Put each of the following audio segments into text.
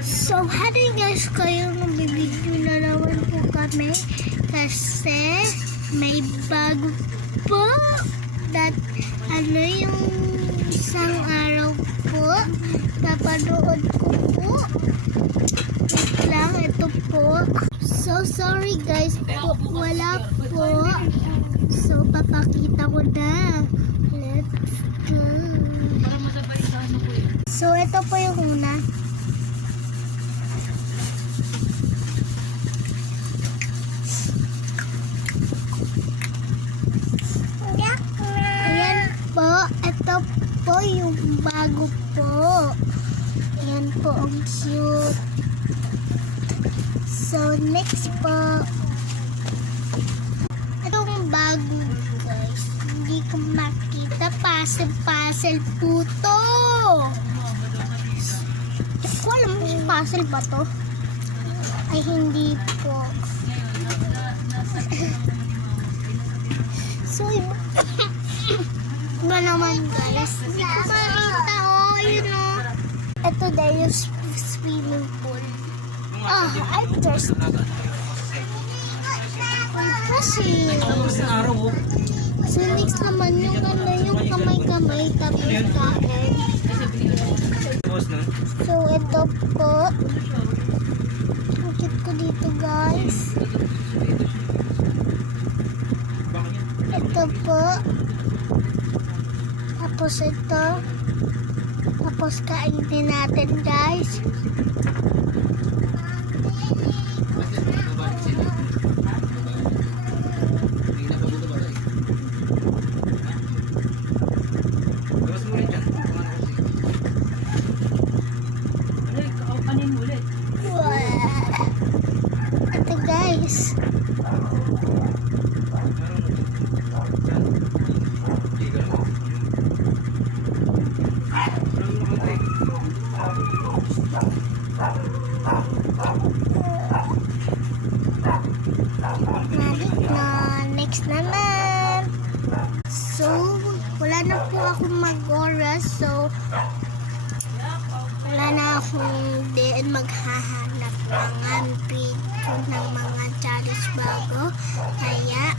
So, hari guys, kayo magbibideo na naman po kami kasi may bago po that ano yung isang araw po napanood ko po. Wait lang, ito po. So, sorry guys po, wala po. So, papakita ko na. Let's go. So, ito po yung una. Ayan po. Ito po yung bago po. Ayan po, ang cute. So, next po. Itong bago, guys. Hindi ko makita. Puzzle po to. Hindi ko alam kung puzzle ba to. Ay, hindi po. So, iba naman guys. Hindi ko makita. Oh, yun o. Ito dahil yung swimming pool. I'm thirsty. Kasi. So, next naman yung ano, yung kamay-kamay tapos kain. So, ito po. Ang cute ko dito guys. Ito po. Tapos ito. Tapos kainin natin guys. Ito guys. Next naman. So, wala na po akong mag-oras. So, wala na akong din maghahanap ng video ng mga challenge bago. Kaya,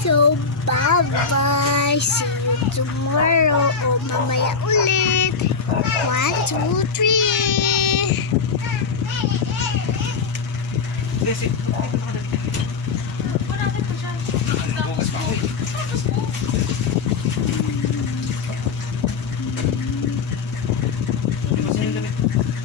so, bye-bye. See you tomorrow o mamaya ulit. 1, 2, 3.